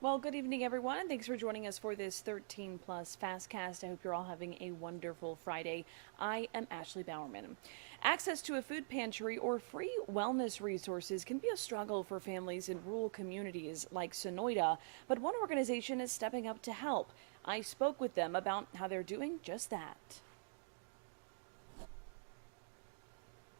Well, good evening, everyone, and thanks for joining us for this 13 plus FastCast. I hope you're all having a wonderful Friday. I am Ashley Bowerman. Access to a food pantry or free wellness resources can be a struggle for families in rural communities like Sonoyta, but one organization is stepping up to help. I spoke with them about how they're doing just that.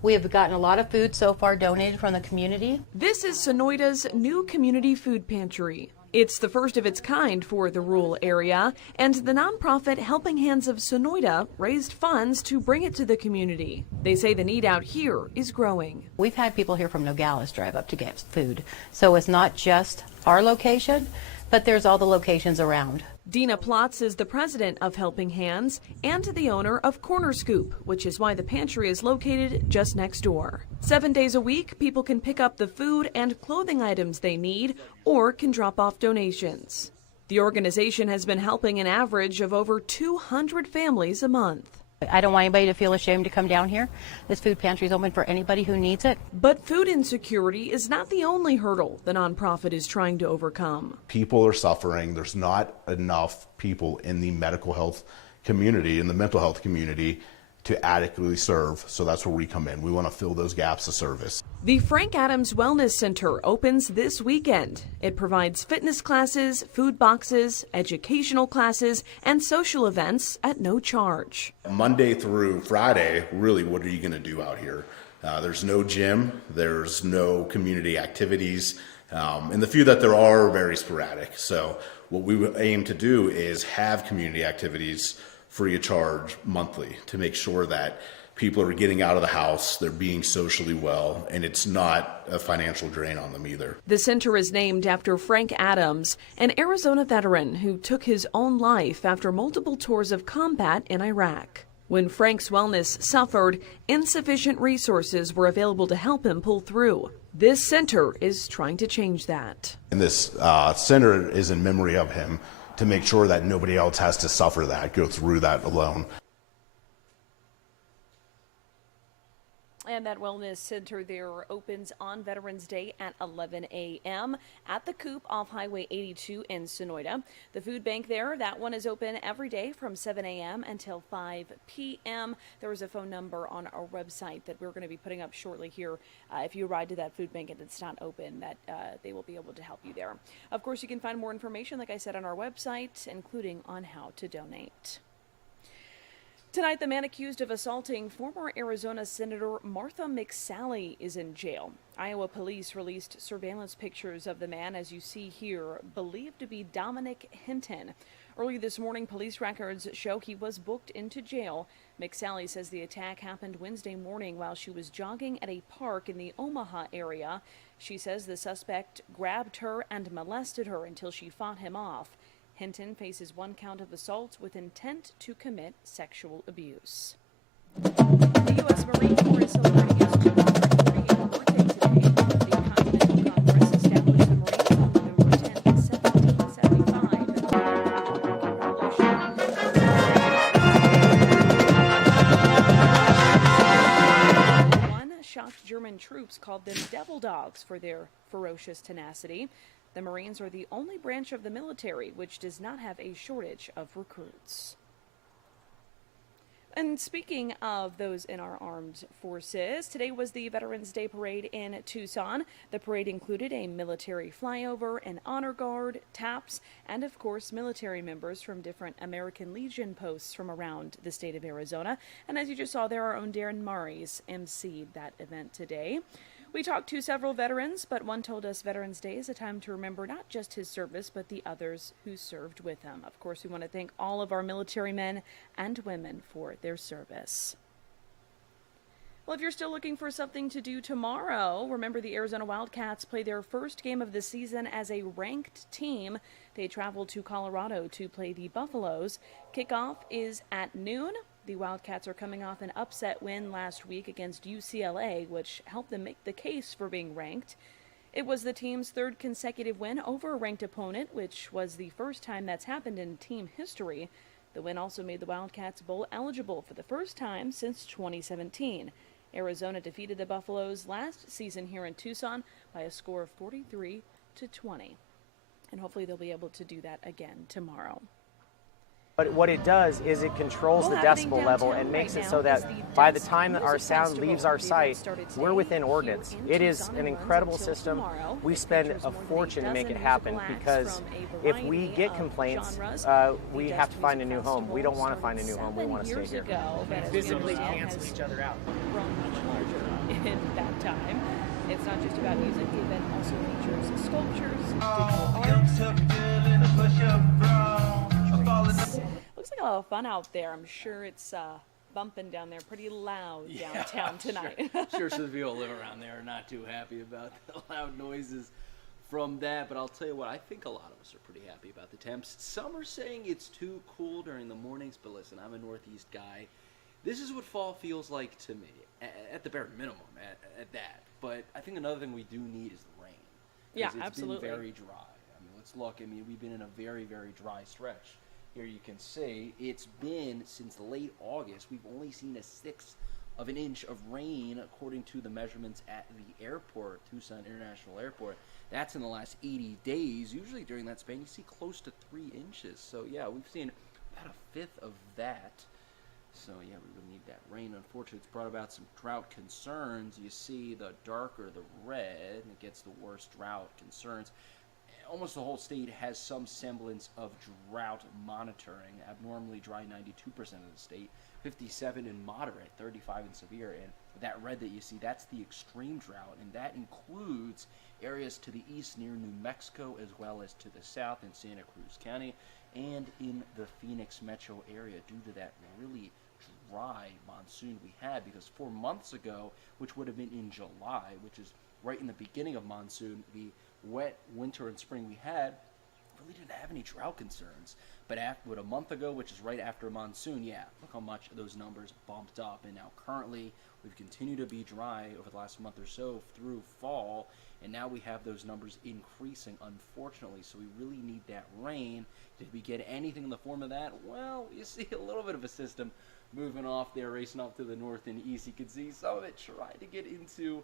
We have gotten a lot of food so far donated from the community. This is Sonoyta's new community food pantry. It's the first of its kind for the rural area, and the nonprofit Helping Hands of Sonoyta raised funds to bring it to the community. They say the need out here is growing. We've had people here from Nogales drive up to get food. So it's not just our location, but there's all the locations around. Dina Plotz is the president of Helping Hands and the owner of Corner Scoop, which is why the pantry is located just next door. 7 days a week, people can pick up the food and clothing items they need or can drop off donations. The organization has been helping an average of over 200 families a month. I don't want anybody to feel ashamed to come down here. This food pantry is open for anybody who needs it. But food insecurity is not the only hurdle the nonprofit is trying to overcome. People are suffering. There's not enough people in the medical health community, in the mental health community, to adequately serve. So that's where we come in. We want to fill those gaps of service. The Frank Adams Wellness Center opens this weekend. It provides fitness classes, food boxes, educational classes, and social events at no charge. Monday through Friday, really, what are you going to do out here? There's no gym. There's no community activities. And the few that there are very sporadic. So what we aim to do is have community activities free of charge monthly to make sure that people are getting out of the house, they're being socially well, and it's not a financial drain on them either. The center is named after Frank Adams, an Arizona veteran who took his own life after multiple tours of combat in Iraq. When Frank's wellness suffered, insufficient resources were available to help him pull through. This center is trying to change that. And this center is in memory of him, to make sure that nobody else has to suffer that, go through that alone. And that wellness center there opens on Veterans Day at 11 a.m. at the Coop off Highway 82 in Sonoyta. The food bank there, that one is open every day from 7 a.m. until 5 p.m. There was a phone number on our website that we're going to be putting up shortly here. If you ride to that food bank and it's not open, that they will be able to help you there. Of course, you can find more information, like I said, on our website, including on how to donate. Tonight, the man accused of assaulting former Arizona Senator Martha McSally is in jail. Iowa police released surveillance pictures of the man, as you see here, believed to be Dominic Hinton. Early this morning, police records show he was booked into jail. McSally says the attack happened Wednesday morning while she was jogging at a park in the Omaha area. She says the suspect grabbed her and molested her until she fought him off. Hinton faces 1 count of assault with intent to commit sexual abuse. The U.S. Marine Corps is celebrating its 200th birthday today. The Continental Congress established the Marines on November 10, 1775. One shocked German troops called them devil dogs for their ferocious tenacity. The Marines are the only branch of the military which does not have a shortage of recruits. And speaking of those in our armed forces, today was the Veterans Day Parade in Tucson. The parade included a military flyover, an honor guard, taps, and of course military members from different American Legion posts from around the state of Arizona. And as you just saw there, our own Darren Murray's emceed that event today. We talked to several veterans, but one told us Veterans Day is a time to remember not just his service, but the others who served with him. Of course, we want to thank all of our military men and women for their service. Well, if you're still looking for something to do tomorrow, remember the Arizona Wildcats play their first game of the season as a ranked team. They travel to Colorado to play the Buffaloes. Kickoff is at noon. The Wildcats are coming off an upset win last week against UCLA, which helped them make the case for being ranked. It was the team's third consecutive win over a ranked opponent, which was the first time that's happened in team history. The win also made the Wildcats bowl eligible for the first time since 2017. Arizona defeated the Buffaloes last season here in Tucson by a score of 43-20. And hopefully they'll be able to do that again tomorrow. But what it does is it controls the decibel level and makes it so that by the time that our sound leaves our site, we're within ordinance. It is an incredible system. We spend a fortune to make it happen because if we get complaints, we have to find a new home. We don't want to find a new home. We want to stay here. Visibly cancel each other out. Grown much larger in that time. It's not just about music, the event also features sculptures, digital art. Looks like a lot of fun out there. I'm sure it's bumping down there pretty loud downtown tonight. Sure, some people who live around there are not too happy about the loud noises from that, but I'll tell you what, I think a lot of us are pretty happy about the temps. Some are saying it's too cool during the mornings, but listen, I'm a Northeast guy. This is what fall feels like to me, at the bare minimum, at that. But I think another thing we do need is the rain. Yeah, It's absolutely. been very dry. I mean, let's look. I mean, we've been in a very, very dry stretch. Here you can see it's been since late August. We've only seen a sixth of an inch of rain according to the measurements at the airport, Tucson International Airport. That's in the last 80 days. Usually during that span, you see close to 3 inches. So, yeah, we've seen about a fifth of that. So, yeah, we really need that rain. Unfortunately, it's brought about some drought concerns. You see the darker the red, and it gets the worse drought concerns. Almost the whole state has some semblance of drought monitoring. Abnormally dry, 92% of the state. 57 in moderate, 35 in severe. And that red that you see, that's the extreme drought. And that includes areas to the east near New Mexico, as well as to the south in Santa Cruz County and in the Phoenix metro area due to that really dry monsoon we had. Because 4 months ago, which would have been in July, which is right in the beginning of monsoon, the wet winter and spring we had really didn't have any drought concerns. But after a month ago, which is right after monsoon, yeah, look how much those numbers bumped up. And now currently we've continued to be dry over the last month or so through fall, and now we have those numbers increasing, unfortunately. So we really need that rain. Did we get anything in the form of that? Well, you see a little bit of a system moving off there, racing off to the north and east. You can see some of it tried to get into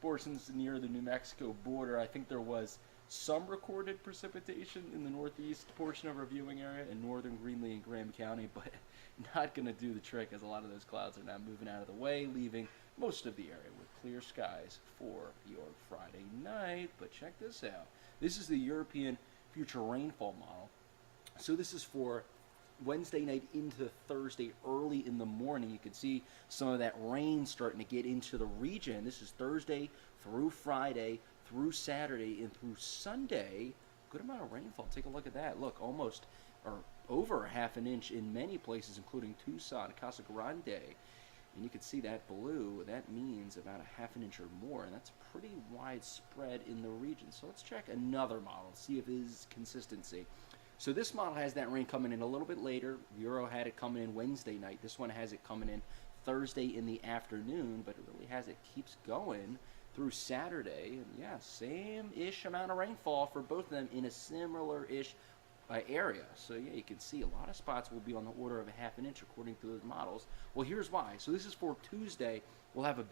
portions near the New Mexico border. I think there was some recorded precipitation in the northeast portion of our viewing area in northern Greenlee and Graham County, but not going to do the trick as a lot of those clouds are now moving out of the way, leaving most of the area with clear skies for your Friday night. But check this out. This is the European future rainfall model. So this is for Wednesday night into Thursday early in the morning. You can see some of that rain starting to get into the region. This is Thursday through Friday, through Saturday, and through Sunday. Good amount of rainfall. Take a look at that. Look, almost or over a half an inch in many places, including Tucson, Casa Grande. And you can see that blue. That means about a half an inch or more, and that's pretty widespread in the region. So let's check another model, see if there's consistency. So this model has that rain coming in a little bit later. Euro had it coming in Wednesday night. This one has it coming in Thursday in the afternoon, but it really has it keeps going through Saturday. And yeah, same-ish amount of rainfall for both of them in a similar-ish area. So yeah, you can see a lot of spots will be on the order of a half an inch according to those models. Well, here's why. So this is for Tuesday. We'll have a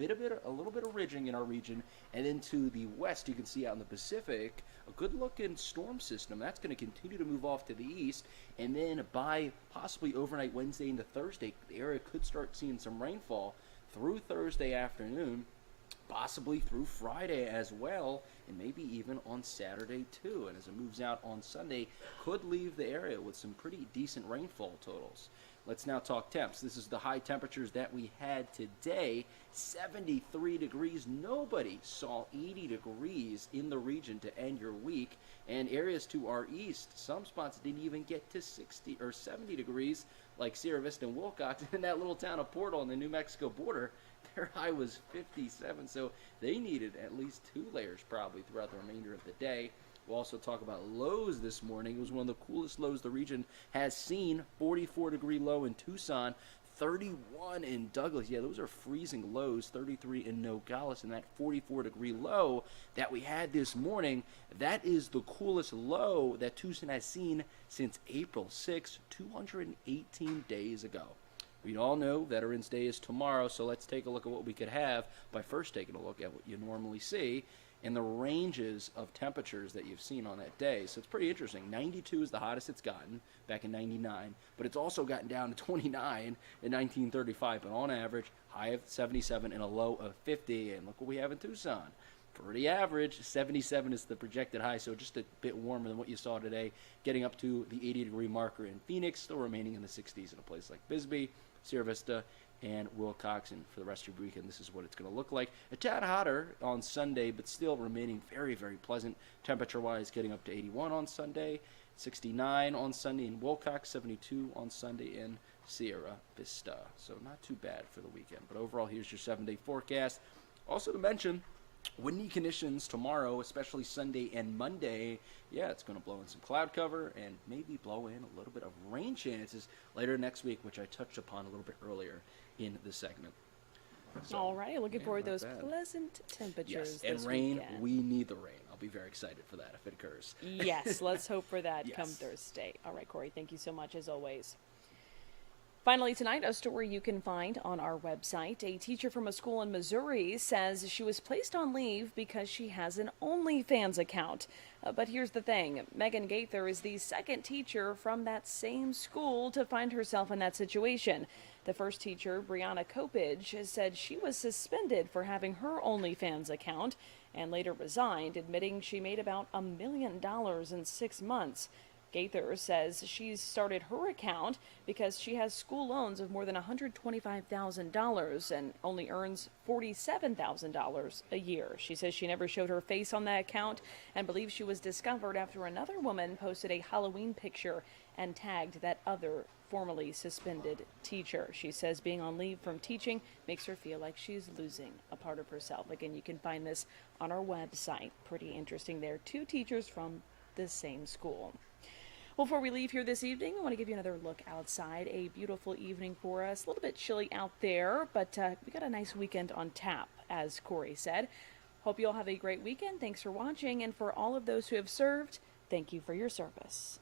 little bit of ridging in our region, and then to the west, you can see out in the Pacific, a good-looking storm system. That's going to continue to move off to the east, and then by possibly overnight Wednesday into Thursday, the area could start seeing some rainfall through Thursday afternoon, possibly through Friday as well, and maybe even on Saturday too. And as it moves out on Sunday, could leave the area with some pretty decent rainfall totals. Let's now talk temps. This is the high temperatures that we had today. 73 degrees. Nobody saw 80 degrees in the region to end your week. And areas to our east, some spots didn't even get to 60 or 70 degrees, like Sierra Vista and Wilcox. In that little town of Portal on the New Mexico border, their high was 57. So they needed at least 2 layers probably throughout the remainder of the day. We'll also talk about lows this morning. It was one of the coolest lows the region has seen. 44-degree low in Tucson, 31 in Douglas. Yeah, those are freezing lows. 33 in Nogales, and that 44-degree low that we had this morning, that is the coolest low that Tucson has seen since April 6, 218 days ago. We all know Veterans Day is tomorrow, so let's take a look at what we could have by first taking a look at what you normally see. and the ranges of temperatures that you've seen on that day. So it's pretty interesting. 92 is the hottest it's gotten back in 99, but it's also gotten down to 29 in 1935. But on average, high of 77 and a low of 50. And look what we have in Tucson. Pretty average. 77 is the projected high, so just a bit warmer than what you saw today, getting up to the 80-degree marker in Phoenix, still remaining in the 60s in a place like Bisbee, Sierra Vista, and Wilcox. And for the rest of your weekend, this is what it's going to look like. A tad hotter on Sunday, but still remaining very, very pleasant temperature-wise, getting up to 81 on Sunday, 69 on Sunday in Wilcox, 72 on Sunday in Sierra Vista. So not too bad for the weekend. But overall, here's your 7-day forecast. Also to mention, windy conditions tomorrow, especially Sunday and Monday. Yeah, it's going to blow in some cloud cover and maybe blow in a little bit of rain chances later next week, which I touched upon a little bit earlier in the segment. So, all right, looking forward to those bad. pleasant temperatures. Yes, and this rain, weekend. we need the rain. I'll be very excited for that if it occurs. Yes, let's hope for that Yes. come Thursday. All right, Corey, thank you so much as always. Finally tonight, a story you can find on our website. A teacher from a school in Missouri says she was placed on leave because she has an OnlyFans account. But here's the thing. Megan Gaither is the second teacher from that same school to find herself in that situation. The first teacher, Brianna Copage, said she was suspended for having her OnlyFans account and later resigned, admitting she made about $1 million in 6 months. Gaither says she's started her account because she has school loans of more than $125,000 and only earns $47,000 a year. She says she never showed her face on that account and believes she was discovered after another woman posted a Halloween picture and tagged that other formerly suspended teacher. She says being on leave from teaching makes her feel like she's losing a part of herself. Again, you can find this on our website. Pretty interesting there. 2 teachers from the same school. Before we leave here this evening, I want to give you another look outside. A beautiful evening for us. A little bit chilly out there, but we got a nice weekend on tap, as Corey said. Hope you all have a great weekend. Thanks for watching, and for all of those who have served, thank you for your service.